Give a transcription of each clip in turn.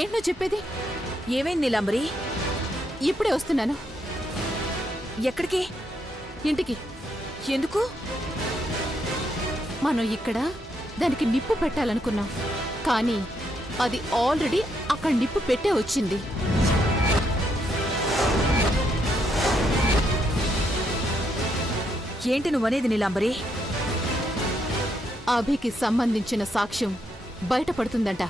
ఏంటో చెప్పేది? ఏమైంది నీలాంబరి? ఇప్పుడే వస్తున్నాను. ఎక్కడికి? ఇంటికి. ఎందుకు? మనం ఇక్కడ దానికి నిప్పు పెట్టాలనుకున్నాం, కానీ అది ఆల్రెడీ అక్కడ నిప్పు పెట్టే వచ్చింది. ఏంటి నువ్వనేది నీలాంబరి? అభికి సంబంధించిన సాక్ష్యం బయటపడుతుందంట.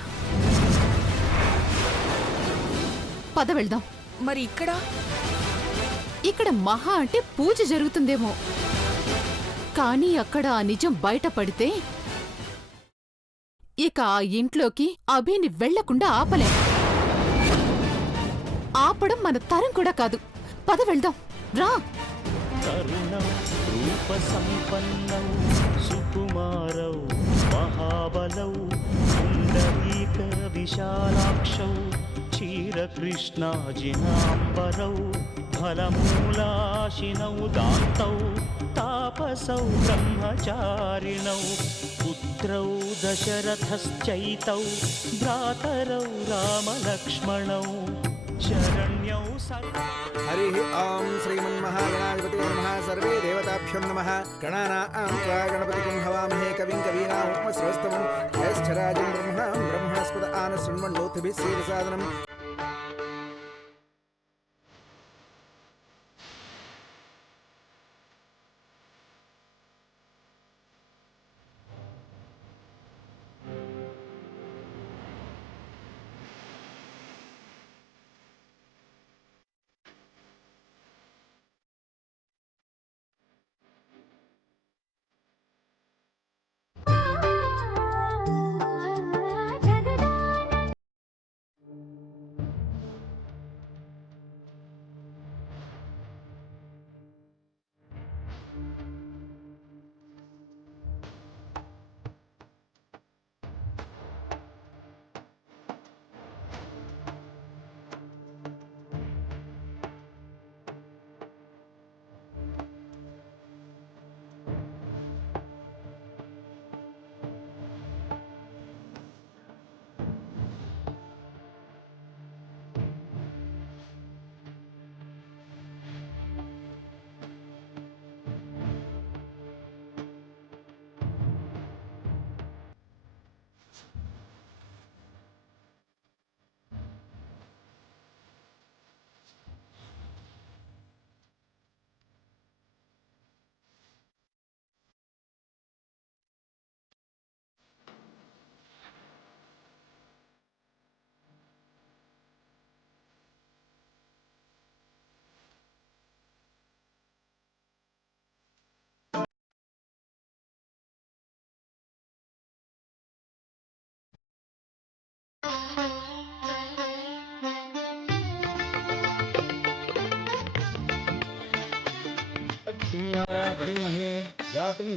పద వెళ్దాం. మరి ఇక్కడ మహా అంటే పూజ జరుగుతుందేమో, కానీ అక్కడ ఆ నిజం బయటపడితే ఇక ఆ ఇంట్లోకి అభిని వెళ్లకుండా ఆపలేం. ఆపడం మన తరం కూడా కాదు. పద వెళ్దాం, రా. తరుణం రూప సంపన్నౌ సుకుమారౌ మహాబలౌ పుండరీక విశాలాక్షౌ క్షీరకృష్ణాజినాంబరౌ ఫలమూలాశినౌ దాంతౌ తాపసౌ బ్రహ్మచారిణౌ పుత్రౌ దశరథశ్చైతౌ భ్రాతరౌ రామలక్ష్మణౌ శరణ్యౌ హరి ఓం శ్రీమన్మహాగణాధిపతే నమః. సర్వే దేవతాభ్యం నమః. గణానాం త్వా గణపతిం హవామహే కవిం కవీనాం ఉపస్రవస్తమం జ్యేష్ఠరాజం బ్రహ్మణాం బ్రహ్మణస్పద ఆనశృణ్వన్నోతిభిः శ్రీరసాదనం.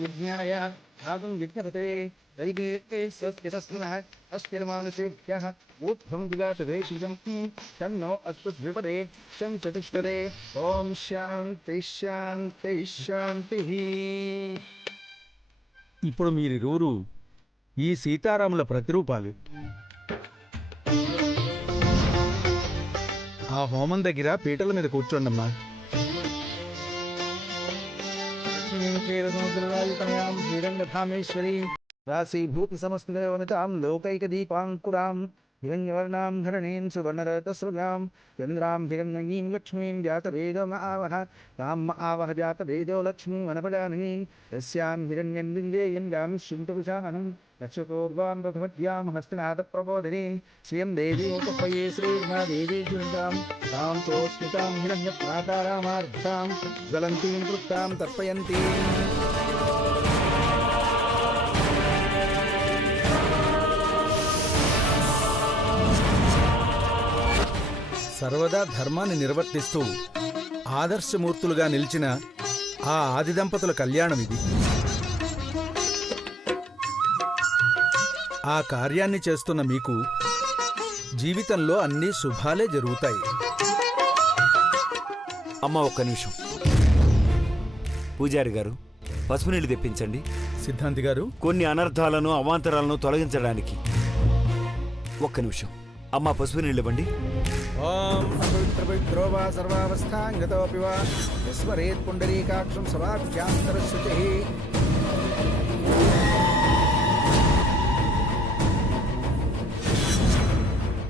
విజ్ఞాయ ధాతుం విజ్ఞపతే దైవేతే స్వస్తితస్నః అస్తిర్మానుషేభ్యః ఊర్ధ్వం విగాతదేశిజం తన్నో అస్తు ద్విపదే శం చతుష్పదే. ఓం శాంతి శాంతి శాంతి. ఇప్పుడు మీరిరువురు ఈ సీతారాముల ప్రతిరూపాలు. ఆ హోమం దగ్గర పీటల మీద కూర్చోండమ్మా. రాశీభూతి సమస్తవనితాం లోకైకదీపాంకురాం హిరణ్యవర్ణాం ధరణీం సువర్ణరతసృజాం చంద్రాం హిరణ్మయీం లక్ష్మీం జాతవేదమావహ తాం ఆవహ జాతవేదో లక్ష్మీం అనపజాననీం యస్యాం హిరణ్యం విందేయం గామిష్యంతుషాహనం రక్షకోర్వాం రఘుమత్యాం హస్తనాథ ప్రబోధిని శ్రియం దేవీముపయే శ్రీమహాదేవీ చుండాం తాం తోస్మితాం హిరణ్య ప్రాకారామార్ధాం జ్వలంతీం వృత్తాం తర్పయంతీం. సర్వదా ధర్మాన్ని నిర్వర్తిస్తూ ఆదర్శమూర్తులుగా నిలిచిన ఆ ఆది దంపతుల కళ్యాణం ఇది. ఆ కార్యాన్ని చేస్తున్న మీకు జీవితంలో అన్ని శుభాలే జరుగుతాయి. అమ్మ, ఒక్క నిమిషం. పూజారి గారు, పసుపు నీళ్లు తెప్పించండి. సిద్ధాంతి గారు, కొన్ని అనర్థాలను అవాంతరాలను తొలగించడానికి. ఒక్క నిమిషం. అమ్మా పసుపు నీళ్ళు ఇవ్వండి. ఓం అపవిత్రపవిత్రో వా సర్వావస్థాంగతోపి వా యస్మరేత్ పుండరీకాక్షం సవాభ్యాంతరశుచిః.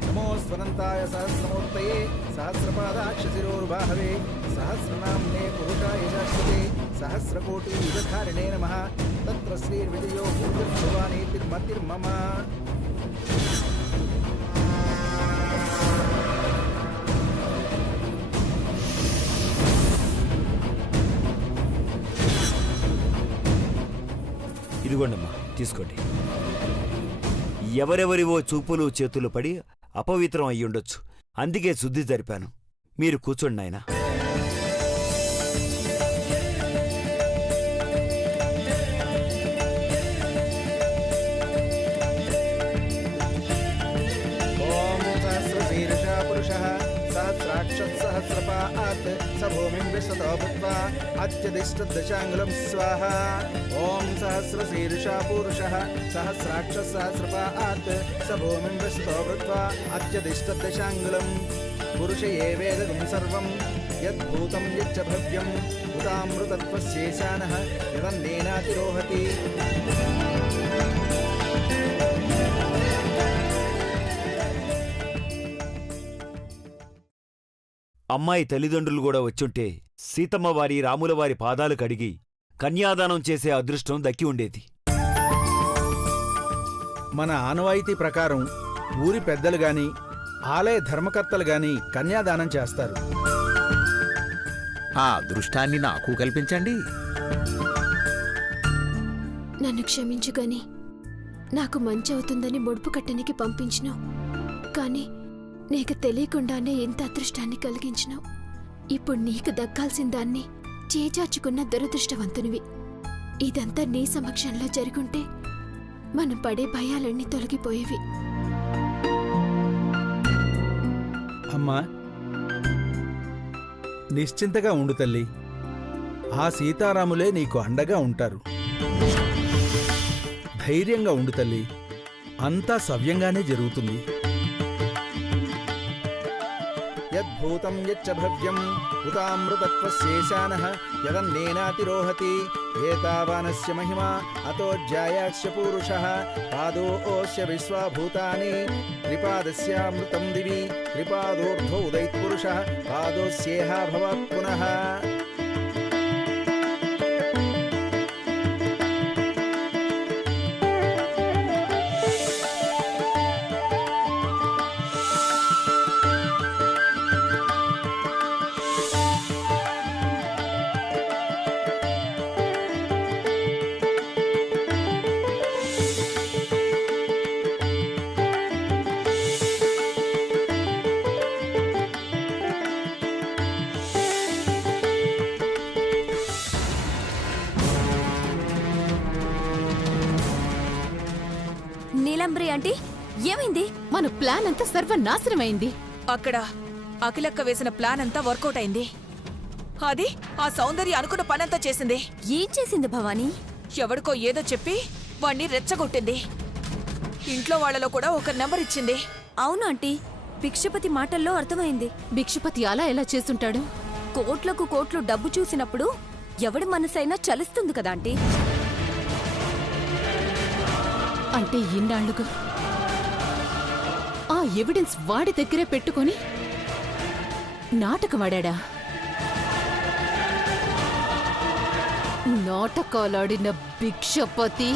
నమోస్వనంతాయ సహస్రమూర్తయే సహస్రపాదాక్షశిరోర్బాహవే సహస్రనామ్నే పురుషాయ శాశ్వతే సహస్రకోటి యుగధారిణే నమః. తత్ర శ్రీర్విజయో భూతిర్భువానీతిర్మతిర్మమ. ఇదిగోండమ్మా, తీసుకోండి. ఎవరెవరివో చూపులు చేతులు పడి అపవిత్రం అయ్యుండొచ్చు, అందుకే శుద్ధి జరిపాను. మీరు కూర్చోండి నాయనా. ఓం సహస్రశీర్షా పురుషః సహస్రాక్షసహస్రపాత్ స భూమిం విశ్వతో భూత్వా అత్యధిష్ఠదశాంగులం స్వాహా. ఓం సహస్రశీర్షా పురుషః సహస్రాక్షసహస్రపాత్ స భూమిం విశ్వతో భూత్వా అత్యధిష్ఠదశాంగులం. పురుష ఏవేదం సర్వం యద్భూతం యచ్చ భవ్యం ఉతామృతత్వస్యేశానః యదన్నేనాతిరోహతి. అమ్మాయి తల్లిదండ్రులు కూడా వచ్చుంటే సీతమ్మ వారి రాముల వారి పాదాలు కడిగి కన్యాదానం చేసే అదృష్టం దక్కి ఉండేది. మన ఆనవాయితీ ప్రకారం ఊరి పెద్దలు గాని ఆలయ ధర్మకర్తలు గాని కన్యాదానం చేస్తారు. ఆ అదృష్టాన్ని నాకు కల్పించండి. నన్ను క్షమించు గాని నాకు మంచి అవుతుందని ముడుపు కట్టనికి పంపించినావు. కానీ నీకు తెలియకుండానే ఇంత అదృష్టాన్ని కలిగించినావు. ఇప్పుడు నీకు దక్కాల్సిన దాన్ని చేజార్చుకున్న దురదృష్టవంతునివి. ఇదంతా నీ సమక్షంలో జరుగుంటే మనం పడే భయాలన్నీ తొలగిపోయేవి. అమ్మా, నిశ్చింతగా ఉండు తల్లి. ఆ సీతారాములే నీకు అండగా ఉంటారు. ధైర్యంగా ఉండు తల్లి. అంతా సవ్యంగానే జరుగుతుంది. యద్భూతం యచ్చ భవ్యం ఉతామృతత్వస్యేశానః యదన్నేనాతిరోహతి. ఏతావానస్య మహిమా అతోజ్జాయాస్య పూరుషః పాదోऽస్య విశ్వభూతాని త్రిపాదస్యామృతం దివి త్రిపాదోర్ధ్వౌ ఉదయత్పురుషः పాదోస్యేహ భవత్ పునః. నీలంబ్రి ఆంటీ, ఏమైంది? మన ప్లాన్ అంతా సర్వనాశనమైంది. అక్కడ అఖిలక్క వేసిన ప్లాన్ అంతా వర్కౌట్ అయింది. అది ఆ సౌందర్య అనుకున్న పనంతా చేసింది. ఏం చేసింది భవానీ? ఎవడికో ఏదో చెప్పి వాణ్ణి రెచ్చగొట్టింది. ఇంట్లో వాళ్లలో కూడా ఒక నెంబర్ ఇచ్చింది. అవును ఆంటీ, భిక్షపతి మాటల్లో అర్థమైంది. భిక్షపతి అలా ఎలా చేసుంటాడు? కోట్లకు కోట్లు డబ్బు చూసినప్పుడు ఎవడి మనసైనా చలిస్తుంది కదా ఆంటీ. అంటే ఇన్నాళ్లుగా ఆ ఎవిడెన్స్ వాడి దగ్గరే పెట్టుకొని నాటకమాడా? నాటకాలాడిన భిక్షపతి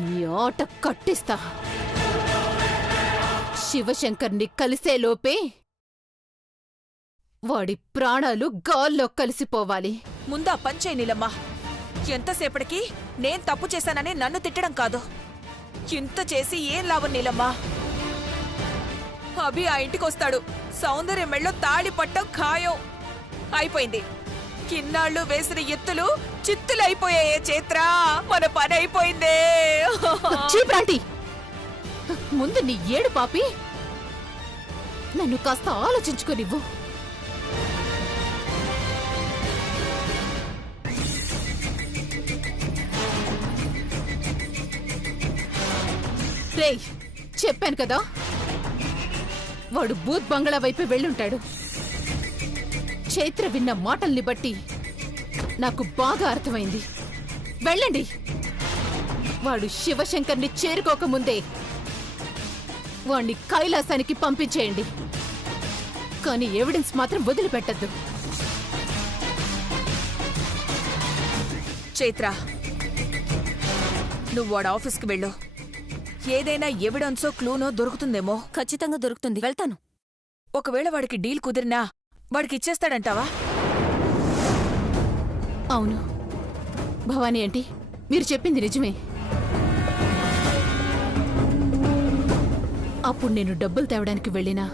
నీ ఆట కట్టిస్తా. శివశంకర్ని కలిసేలోపే వాడి ప్రాణాలు గాల్లో కలిసిపోవాలి. ముందా పంచే నీలమ్మ. ఎంతసేపటికి నేను తప్పు చేశానని నన్ను తిట్టడం కాదు. ఇంత చేసి ఏం లాభం నీలమ్మ? అభి ఆ ఇంటికొస్తాడు. సౌందర్య మెళ్ళో తాళి పట్టం ఖాయం. అయిపోయింది. కిన్నాళ్ళు వేసిన ఎత్తులు చిత్తులైపోయాయే చైత్రా. మన పని అయిపోయిందే. చీప్రాంటి, ముందు నీ ఏడు పాపి నన్ను కాస్త ఆలోచించుకోనివ్వు. రేయ్, చెప్పాను కదా, వాడు బూత్ బంగ్లా వైపు వెళ్ళుంటాడు. చైత్ర విన్న మాటల్ని బట్టి నాకు బాగా అర్థమైంది. వెళ్ళండి. వాడు శివశంకర్ని చేరుకోకముందే వాణ్ణి కైలాసానికి పంపించేయండి. కానీ ఎవిడెన్స్ మాత్రం వదిలిపెట్టద్దు. చైత్ర, నువ్వు వాడు ఆఫీస్కి వెళ్ళు. ఏదైనా ఎవిడెన్సో క్లూనో దొరుకుతుందేమో. ఖచ్చితంగా దొరుకుతుంది, వెళ్తాను. ఒకవేళ వాడికి డీల్ కుదిరినా వాడికి ఇచ్చేస్తాడంటావా? అవును భవానీ ఆంటీ, మీరు చెప్పింది నిజమే. అప్పుడు నేను డబ్బులు తేవడానికి వెళ్ళినా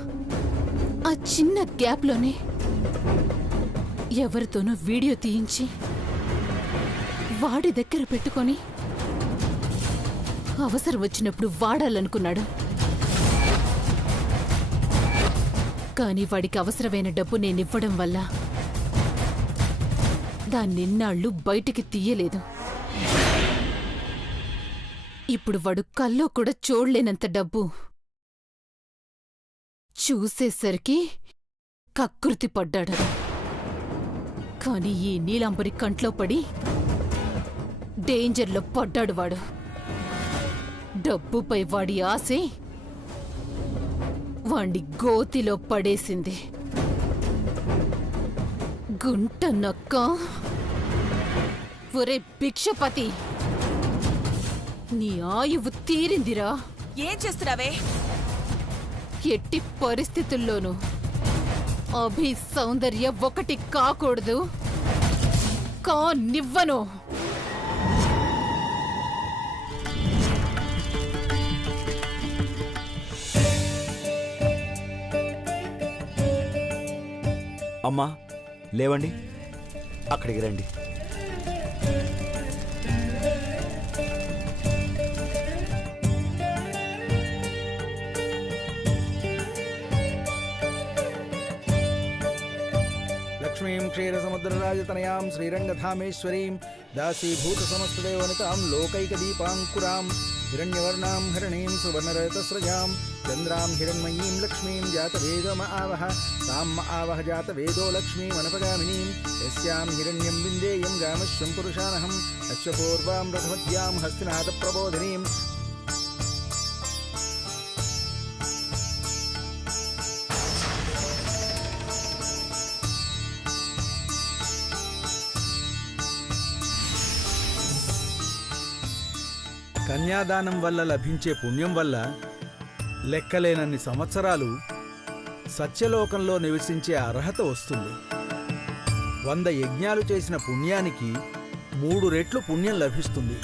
ఆ చిన్న గ్యాప్లోనే ఎవరితోనో వీడియో తీయించి వాడి దగ్గర పెట్టుకొని అవసరం వచ్చినప్పుడు వాడాలనుకున్నాడు. కానీ వాడికి అవసరమైన డబ్బు నేనివ్వడం వల్ల దాన్నిన్నాళ్ళు బయటికి తీయలేదు. ఇప్పుడు వాడు కల్లో కూడా చూడలేనంత డబ్బు చూసేసరికి కకృతి పడ్డాడు. కాని ఈ నీలాంబరి కంట్లో పడి డేంజర్లో పడ్డాడు వాడు. డబ్బుపై వాడి ఆశే వాణ్ణి గోతిలో పడేసింది. గుంట నక్క. ఒరే భిక్షపతి, నీ ఆయువు తీరిందిరా. ఏం చేస్తున్నావే? ఎట్టి పరిస్థితుల్లోనూ అభి సౌందర్య ఒకటి కాకూడదు, కానివ్వను. అమ్మా లేవండి, అక్కడికి రండి. లక్ష్మీం క్షీరసముద్రరాజతనయాం శ్రీరంగధామేశ్వరీం దాసీభూతసమస్తదేవనితాం లోకైకదీపాంకురాం హిరణ్యవర్ణాం హరిణీం సువర్ణరజతస్రజాం చంద్రాం హిరణ్మయీం లక్ష్మీం జాతవేదమ ఆవహ తాం ఆవహ జాతవేదో లక్ష్మీమనపగామినీం యస్యాం హిరణ్యం విందేయం గామశ్వం పురుషానహం అశ్వపూర్వాం రథమధ్యాం హస్తినాథప్రబోధినీం. కన్యాదానం వల్ల లభించే పుణ్యం వల్ల లెక్కలేనన్ని సంవత్సరాలు సత్యలోకంలో నివసించే అర్హత వస్తుంది. 100 యజ్ఞాలు చేసిన పుణ్యానికి 3 రెట్లు పుణ్యం లభిస్తుంది.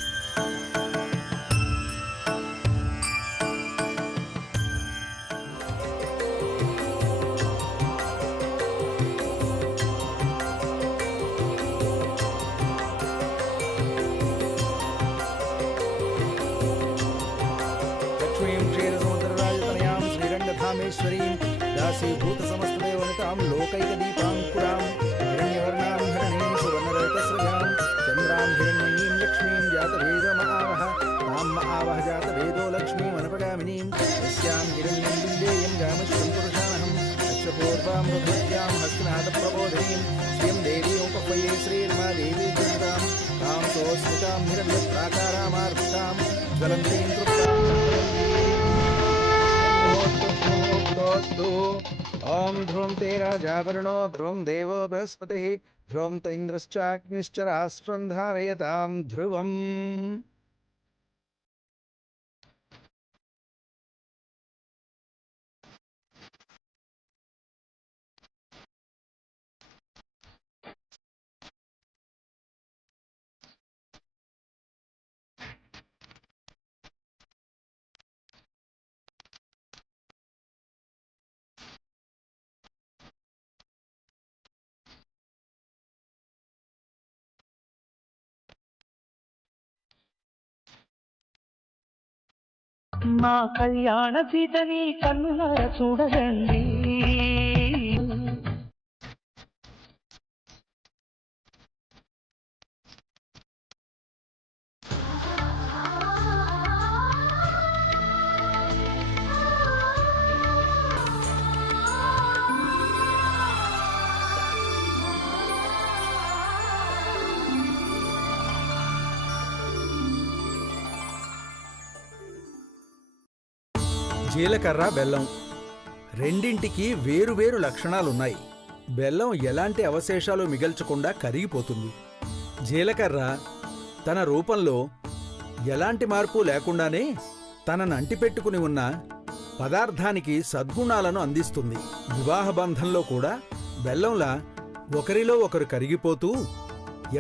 శ్రీరంగధామేశ్వరీం దాసీభూతసమస్తదేవనితాం లోకైకదీపాంకురాం హిరణ్యవర్ణాం హరిణీం సువర్ణరజతస్రజాం చంద్రాం హిరణ్మయీం లక్ష్మీం జాతవేదమ ఆవహ తాం ఆవహ జాతవేదో లక్ష్మీమనపగామినీం యస్యాం హిరణ్యం విందేయం గామశ్వం పురుషానహం అశ్వపూర్వాం రథమధ్యాం హస్తినాథప్రబోధినీం శ్రియం దేవీముపహ్వయే శ్రీర్మాదేవీ జనతాం తాం సోస్మితాం హిరణ్యప్రాకారామార్పితాం జ్వలంతీం తృప్తాం. ఓం ధ్రువం తే రాజావరుణో ధ్రువం దేవో బృహస్పతిః ధ్రువం త ఇంద్రశ్చాగ్నిశ్చ రాష్ట్రం ధారయతాం ధ్రువం. మా కళ్యాణ సీతని కన్నులార చూడదండి. జీలకర్ర బెల్లం రెండింటికి వేరువేరు లక్షణాలున్నాయి. బెల్లం ఎలాంటి అవశేషాలు మిగల్చకుండా కరిగిపోతుంది. జీలకర్ర తన రూపంలో ఎలాంటి మార్పు లేకుండానే తనను అంటిపెట్టుకుని ఉన్న పదార్థానికి సద్గుణాలను అందిస్తుంది. వివాహ బంధంలో కూడా బెల్లంలా ఒకరిలో ఒకరు కరిగిపోతూ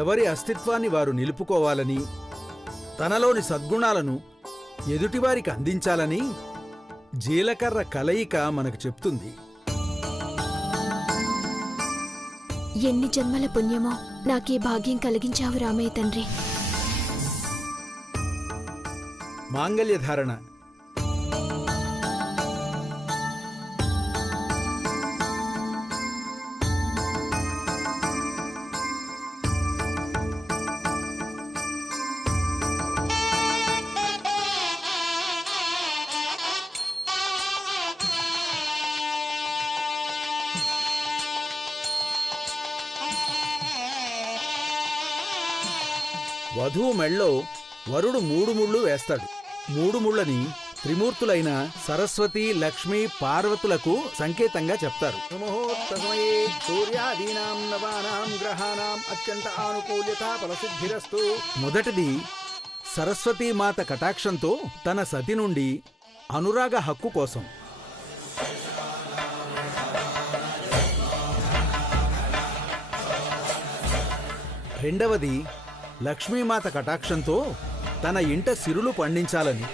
ఎవరి అస్తిత్వాన్ని వారు నిలుపుకోవాలని, తనలోని సద్గుణాలను ఎదుటివారికి అందించాలని జీలకర్ర కలయిక మనకు చెప్తుంది. ఎన్ని జన్మల పుణ్యమో నాకీ భాగ్యం కలిగించావు రామయ్య తండ్రి. మాంగళ్యధారణ. వధువు మెళ్ళో వరుడు 3 ముళ్ళు వేస్తాడు. 3 ముళ్ళని త్రిమూర్తులైన సరస్వతి, లక్ష్మి, పార్వతులకు సంకేతంగా చెప్తారు. ముహూర్త సమయే సూర్యాదీనాం నవానాం గ్రహాణాం అత్యంత ఆనుకూల్యత ఫలసిద్ధిరస్తు. మొదటిది సరస్వతీమాత కటాక్షంతో తన సతి నుండి అనురాగ హక్కు కోసం. రెండవది లక్ష్మీమాత కటాక్షంతో తన ఇంట సిరులు పండించాలని.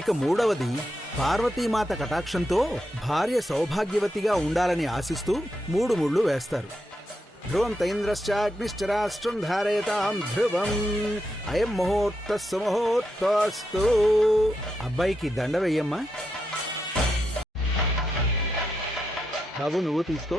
ఇక మూడవది పార్వతీమాత కటాక్షంతో భార్య సౌభాగ్యవతిగా ఉండాలని ఆశిస్తూ 3 ముళ్ళు వేస్తారు. ధ్రువం తైంద్రశ్చాగ్నిశ్చరాష్ట్రం ధారయతాం ధ్రువం అయం ముహూర్త సుముహూర్తస్తు. అబ్బాయికి దండ వెయ్యమ్మా. బాబు నువ్వు తీసుకో.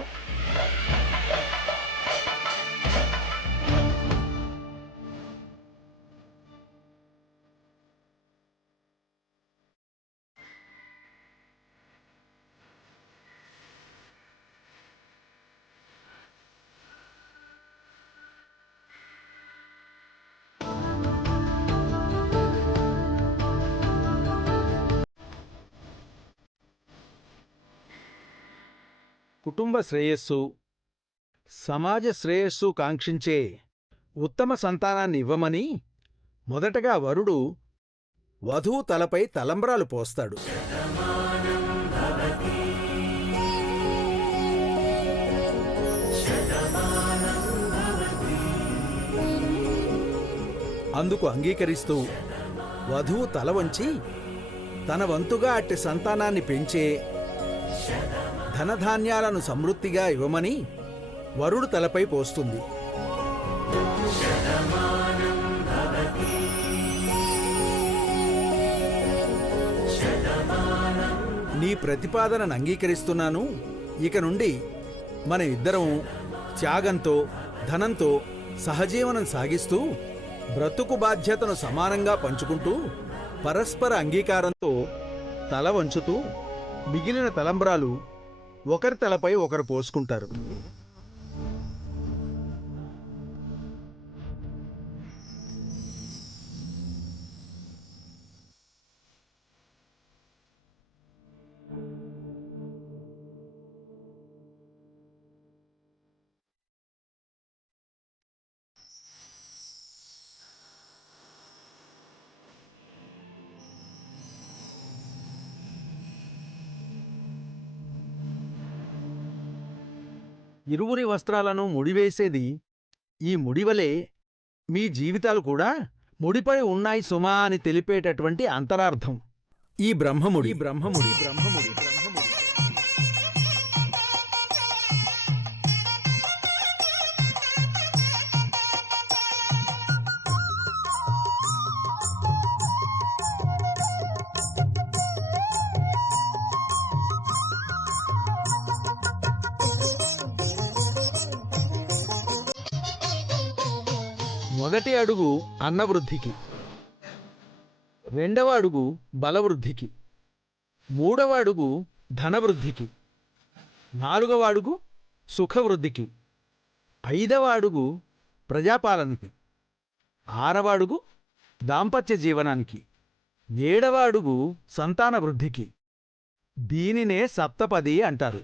కుటుంబ శ్రేయస్సు, సమాజ శ్రేయస్సు కాంక్షించే ఉత్తమ సంతానాన్ని ఇవ్వమని మొదటగా వరుడు వధువు తలపై తలంబ్రాలు పోస్తాడు. అందుకు అంగీకరిస్తూ వధువు తల వంచి తన వంతుగా అట్టి సంతానాన్ని పెంచే ధనధాన్యాలను సమృద్ధిగా ఇవ్వమని వరుడు తలపై పోస్తుంది. నీ ప్రతిపాదనను అంగీకరిస్తున్నాను. ఇక నుండి మన ఇద్దరం త్యాగంతో, ధనంతో సహజీవనం సాగిస్తూ బ్రతుకు బాధ్యతను సమానంగా పంచుకుంటూ పరస్పర అంగీకారంతో తల వంచుతూ మిగిలిన తలంబ్రాలు ఒకరి తలపై ఒకరు పోసుకుంటారు. ఇరువురి వస్త్రాలను ముడివేసేది ఈ ముడివలే మీ జీవితాలు కూడా ముడిపడి ఉన్నాయి సుమా అని తెలిపేటటువంటి అంతరార్థం ఈ బ్రహ్మముడి. మొదటి అడుగు అన్నవృద్ధికి, రెండవ అడుగు బలవృద్ధికి, మూడవ అడుగు ధనవృద్ధికి, నాలుగవ అడుగు సుఖవృద్ధికి, ఐదవ అడుగు ప్రజాపాలనకి, ఆరవ అడుగు దాంపత్య జీవనానికి. 7వ అడుగు సంతాన వృద్ధికి. దీనినే సప్తపది అంటారు.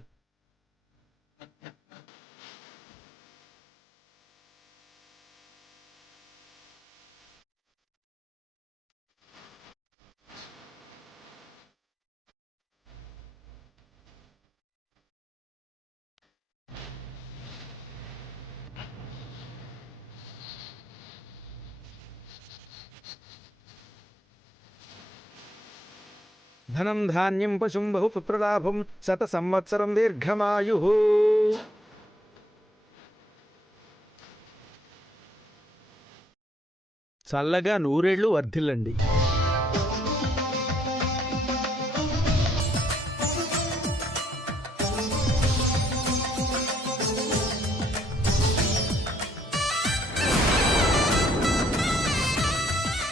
ధనం ధాన్యం పశుం బహుపుత్రలాభం 100 సంవత్సరం దీర్ఘమాయు. చల్లగా 100 ఏళ్ళు వర్ధిల్లండి.